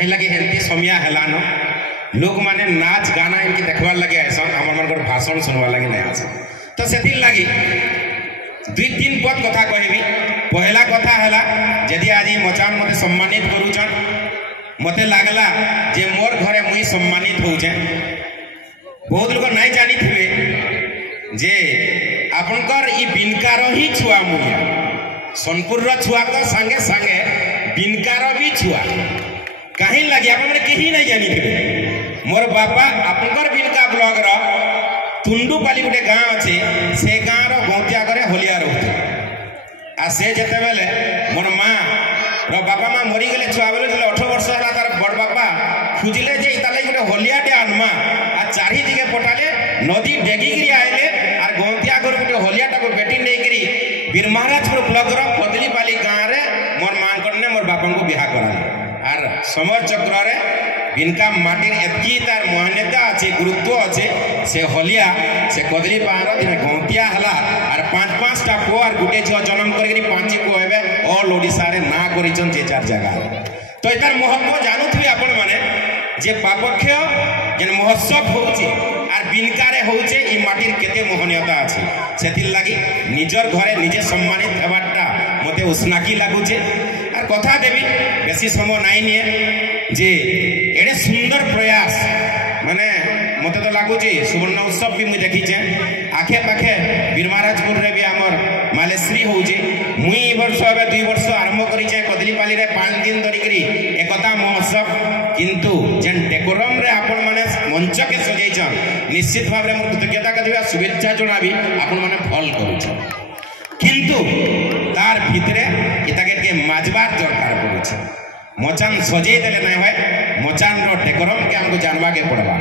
कहीं लगे हेल्थी समिया हेलान लोक माने नाच गाना इनकी देखवार लगे आसन आम भाषण सुनवार लगे नहीं आसन तो से लगी दुई तीन पद कथा कहबी पहला कथा है जदि आज मचान मत सम्मानित करुचन मत लगला जे मोर घरे मुई सम्मानित होचे बहुत लोग नहीं जानी थे जे आपनकर ई बिनकार ही छुआ मुझे सोनपुर छुआ तो संगे संगे बिनकार भी छुआ कहीं लगे आप कहीं नहीं जानी थे मोर बापा आपनकर बिनका ब्लॉक रो तुंडुपाली गोटे गाँ अच्छे से गाँ गौतिया करे होलिया रोते आ से जिते बेले मोर माँ बापा माँ मरीगले छुआ बेले 18 वर्ष है तार बड़ बापा खुजले जे इताले गोटे होलियाटे आनमा आ चारि दिगे पटाले नदी डेगिकी आइले आर गौतिया घर गोटे होलियाटा को बेटी नहीं बीरमहाराजपुर ब्लॉक कदलीपाली गाँव में मोर माँ ने मोर बापा को बिहा कराले आर समर चक्र रे बिनका माटिर एतकी तार मान्यता अच्छे गुरुत्व अच्छे से होलिया से कदली पाहाड़ दिन गौतिया हला आर 5-5टा पुओ आर गुटे झियो जन्म करके 5 पुओ हेबे ऑल ओडिसा रे ना करिचन जे 4 जगह तो इतार महत्व जानुथि आपण माने जे पापक्ष जेन महोत्सव होउचे आर बिनकारे होउचे ई माटिर केते मोहनीयता अछि सेति लागि निजर घरे निजे सम्मानित हेबाटा मते उस्नाकी लागुचे आर कथा देबी बेसी समय नाइ निए जे एडे सुंदर प्रयास माने मत तो लगुच सुवर्ण उत्सव भी मुझे देखीचे आखे पाखे बीरमहाराजपुर रे भी आमर मालेश्री होउचे मुई वर्ष ए 2 वर्ष आरंभ करिचे कदलीपाली रे 5 दिन धरिकरी एकता महोत्सव किंतु जेन डेकोरम रे आपण माने मंच के सजैछन निश्चित भाव रे मोर कृतज्ञता कदिबा शुभेच्छा जणाबी आपण माने फल करूछ किंतु तार भितरे इताके के माजबार दरकार पड़ुछ मचान सजे देले नहीं भाई मचान रो डेकोरम के हमको जानवा के पड़वा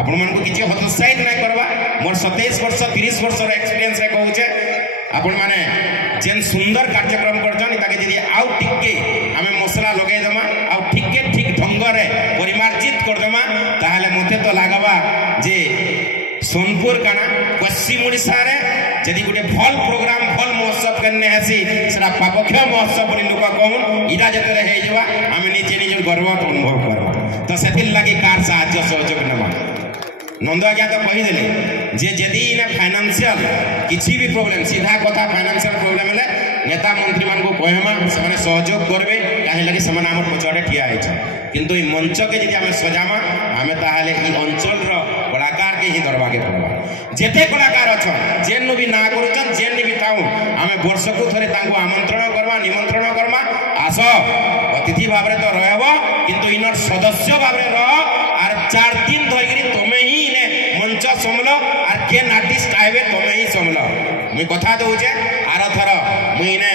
आपण मन को किछि हतोत्साहित नहीं करवा मोर 27 वर्ष 30 वर्ष रो एक्सपीरियंस रे कहूचे आपण माने जेन सुंदर कार्यक्रम करजन ताके जदी आउ टिके हमें मसला लगे दमा आउ ठीके ठीक ढंग रे परिमार्जित कर दमा ताहाले मते तो लागबा जे सोनपुर काना पश्चिम ओडिसा रे जदि गोटे भल प्रोग्राम भल महोत्सव करने हसी सेटा पापक्ष महोत्सव बोली लोक कहून इटा जते हे जवा आमे निजे निजे गर्व अनुभव करबा तो सेतिल लागि कार साहाय्य सहयोग नबा नंद आज्ञा तो कही देले जे जदि इने फाइनेंशियल किछि भी प्रॉब्लम सीधा कथा फाइनेंशियल प्रॉब्लम हेले नेता मंत्री मान को कहमा से माने सहयोग करबे काहे लागि से माने हमर पछाडे ठिया आइछ किंतु ई मंच के जदि हमें सजामा हमें ताहाले ई अंचल रो कलाकार के ही दरबा के पड़वा जेते कलाकार अछन जेन भी ना करूछन जेन भी ताऊ हमें वर्ष को थरे तांको आमंत्रण करवा निमंत्रण करवा आस अतिथि भाव रे तो रहबो किंतु इनर सदस्य भाव रे रह आर 4 दिन धरिकरी तमे ही ने मंच समलो आर केन आर्टिस्ट आइबे तमे ही समलो मुई कथा दउचे आर थर मुई ने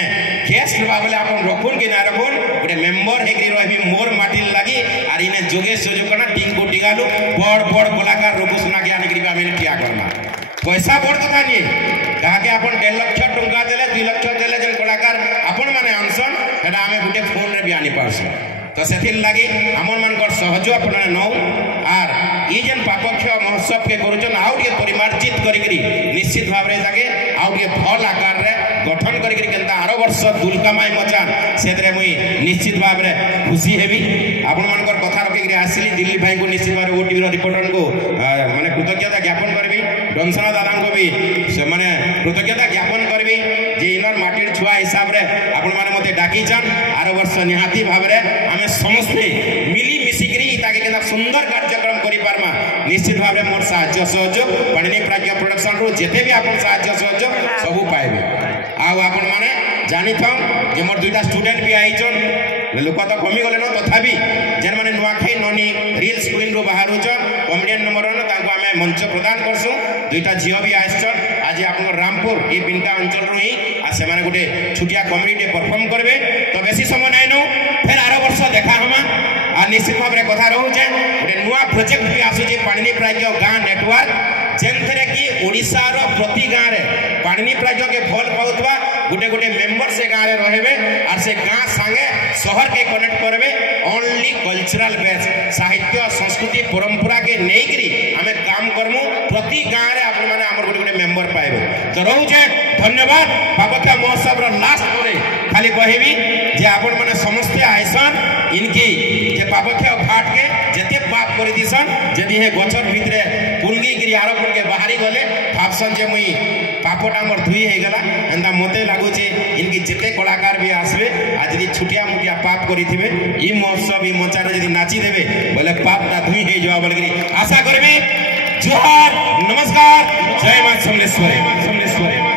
गेस्ट बाबले आपन रखुन कि ना रखुन गोटे मेंबर हेकरी रहबी मोर माटिल लागि आर इने जोगेश जोजकना टीम को टिगालु बड़ बड़ कलाकार रोबुसना के आने करीबा में ठिया करना पैसा बड़ कथा नहीं कहा के अपन 1.5 लाख टंका देले 2 लाख देले जन कलाकार अपन माने आनसन हेडा हमें गोटे फोन रे भी आनी पारसु तो सेथिल लागि हमन मानकर सहयोग अपन नौ आर ई जन पापक्ष महोत्सव के करूचन आउ के परिमार्जित करिकरी निश्चित भाव रे जाके आउ के फल आकार रे गठन करिकरी केनता आरो वर्ष दुलकामाई मचान सेतरे मुई निश्चित भाव रे खुशी हेबी आपण मानकर कथा रखिकरी आसिली दिल्ली भाई को निश्चित भाव रे ओटीवी रो रिपोर्टर को माने कृतज्ञता ज्ञापन करबी डंसना दादा को भी से माने कृतज्ञता ज्ञापन करबी जे इनर माटिर छुआ हिसाब रे आपण माने मते डाकी जान आरो वर्ष निहाती भाव रे हमें समस्ते मिली मिसिकरी ताके केना सुंदर कार्यक्रम करि पारमा निश्चित भाव रे मोर साहाय्य सहयोग पाणिनी प्राज्ञ प्रोडक्शन रो जेते भी आपण साहाय्य सहयोग सब पाइबे आउ आपण माने जानि थाउ जे मोर दुईटा स्टूडेंट भी आइछन लोक तो कमी गले न तथापि जेन माने नुआखाई ननी रील्स क्वीन रो बाहरु छ कॉमेडियन नंबर 1 ताको हमें मंच प्रदान करसु दुईटा झियो भी आइछन आज आपन रामपुर ए बिनका अंचल रो ही आ से माने गोटे छुटिया कॉमेडी परफॉर्म करबे तो बेसी समय नाइ नो फिर आरो वर्ष देखा हमा आ निश्चित भाव रे कथा रहू जे गोटे नुआ प्रोजेक्ट भी आसु जे पाणिनी प्राज्ञ गां नेटवर्क जेनथरे कि ओडिसा रो प्रति गां रे पाणिनी प्राज्ञ के फल पाउतबा गोटे गोटे मेंबर से गां रे रहबे आर से गां संगे शहर के कनेक्ट करबे ओनली कल्चरल बेस साहित्य संस्कृति परंपरा के नेकरी हमें काम करमु प्रति गां रे आपण माने हमर गोटे गोटे मेंबर पाइबे तो रहू जे धन्यवाद पापक्ष महोत्सव रो लास्ट करे खाली कहबी जे आपण माने समस्त आइसन इनकी जे पापक्ष कर दिसन जदि हे गछर भितरे पुनगी गिरी आरो पुनगे बाहरी गले भाबसन जे मुई पापटा मोर धुई हे गला एंदा मते लागु जे इनकी जेते कलाकार भी आसबे आ जदि छुटिया मुटिया पाप करिथिबे ई महोत्सव ई मंचारे जदि नाची देबे बोले पापटा धुई हे जवा बोलगिरी आशा करबी। जोहार नमस्कार जय मां समलेश्वरी।